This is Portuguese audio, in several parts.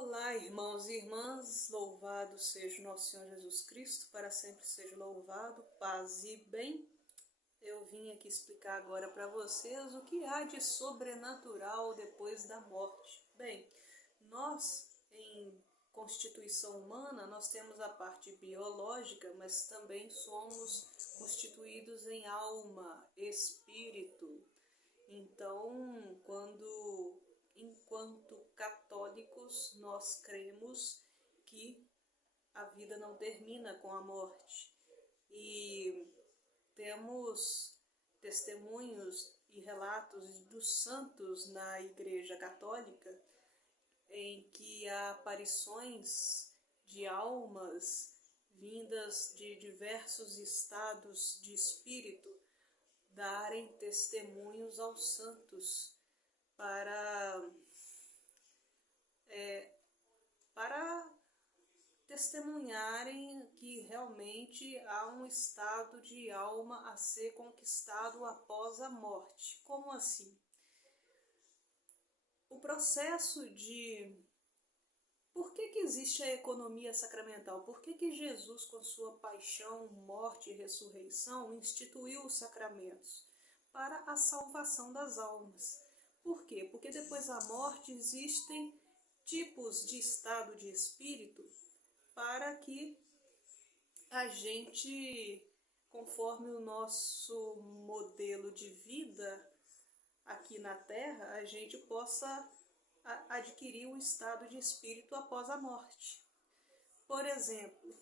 Olá, irmãos e irmãs, louvado seja o nosso Senhor Jesus Cristo, para sempre seja louvado, paz e bem. Eu vim aqui explicar agora para vocês o que há de sobrenatural depois da morte. Bem, nós, em constituição humana, nós temos a parte biológica, mas também somos constituídos em alma, espírito. Então, enquanto católicos, nós cremos que a vida não termina com a morte. E temos testemunhos e relatos dos santos na Igreja Católica, em que há aparições de almas vindas de diversos estados de espírito darem testemunhos aos santos para testemunharem que realmente há um estado de alma a ser conquistado após a morte. Como assim? O processo de... Por que existe a economia sacramental? Por que Jesus, com sua paixão, morte e ressurreição, instituiu os sacramentos? Para a salvação das almas. Por quê? Porque depois da morte existem tipos de estado de espírito para que a gente, conforme o nosso modelo de vida aqui na Terra, a gente possa adquirir o estado de espírito após a morte. Por exemplo,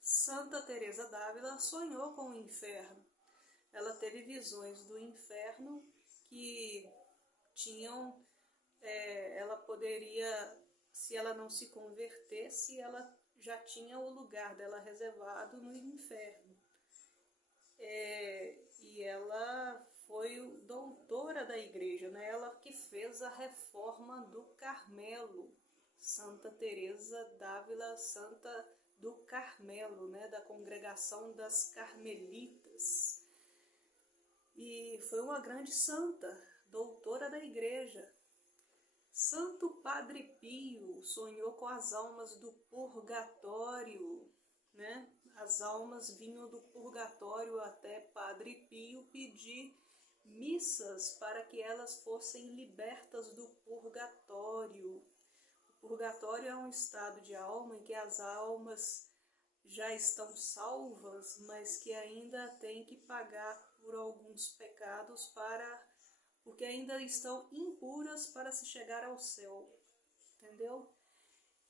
Santa Teresa d'Ávila sonhou com o inferno. Ela teve visões do inferno que tinham, ela poderia, se ela não se convertesse, ela já tinha o lugar dela reservado no inferno. E ela foi doutora da igreja, né? Ela que fez a reforma do Carmelo, Santa Teresa d'Ávila, Santa do Carmelo, né? Da congregação das Carmelitas. E foi uma grande santa, doutora da igreja. Santo Padre Pio sonhou com as almas do purgatório, né? As almas vinham do purgatório até Padre Pio pedir missas para que elas fossem libertas do purgatório. O purgatório é um estado de alma em que as almas já estão salvas, mas que ainda têm que pagar por alguns pecados porque ainda estão impuras para se chegar ao céu, entendeu?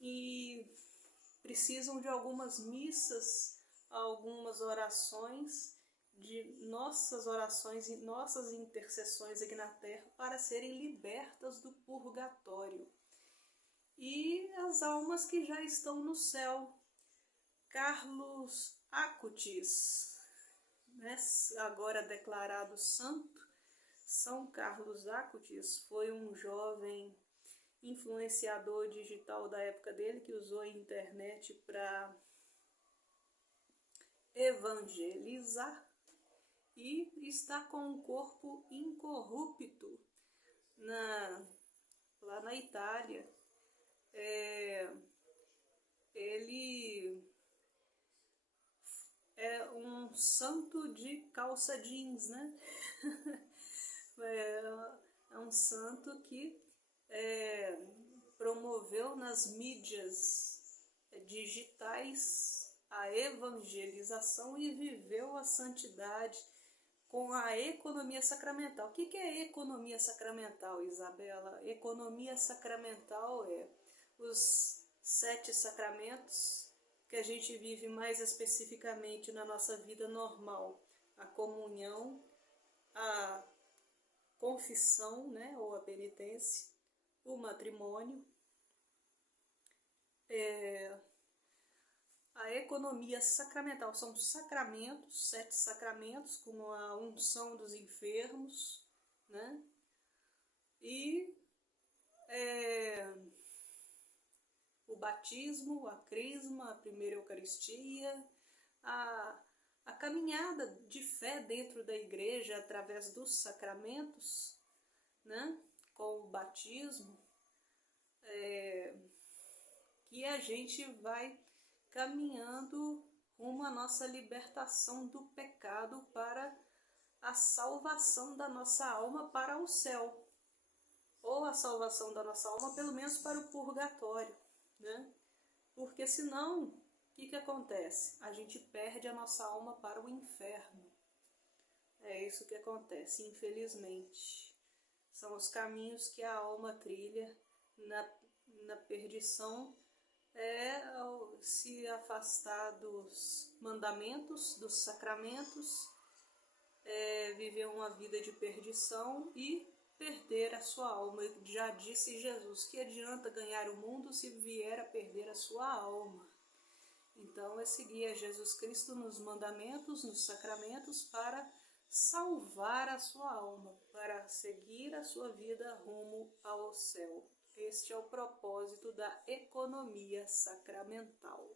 E precisam de algumas missas, algumas orações, de nossas orações e nossas intercessões aqui na Terra para serem libertas do purgatório. E as almas que já estão no céu. Carlos Acutis, né, agora declarado santo, São Carlos Acutis foi um jovem influenciador digital da época dele, que usou a internet para evangelizar, e está com um corpo incorrupto lá na Itália. Ele é um santo de calça jeans, né? É um santo que promoveu nas mídias digitais a evangelização e viveu a santidade com a economia sacramental. O que é economia sacramental, Isabela? Economia sacramental é os 7 sacramentos que a gente vive mais especificamente na nossa vida normal. A comunhão, a confissão, né, ou a penitência, o matrimônio, a economia sacramental. São sacramentos, 7 sacramentos, como a unção dos enfermos, né, e o batismo, a crisma, a primeira eucaristia, a caminhada de fé dentro da igreja através dos sacramentos, né? Com o batismo, e a gente vai caminhando rumo à nossa libertação do pecado para a salvação da nossa alma para o céu, ou a salvação da nossa alma pelo menos para o purgatório, né? Porque senão, o que acontece? A gente perde a nossa alma para o inferno. É isso que acontece, infelizmente. São os caminhos que a alma trilha na perdição, se afastar dos mandamentos, dos sacramentos, viver uma vida de perdição e perder a sua alma. Já disse Jesus, que adianta ganhar o mundo se vier a perder a sua alma. Então é seguir a Jesus Cristo nos mandamentos, nos sacramentos, para salvar a sua alma, para seguir a sua vida rumo ao céu. Este é o propósito da economia sacramental.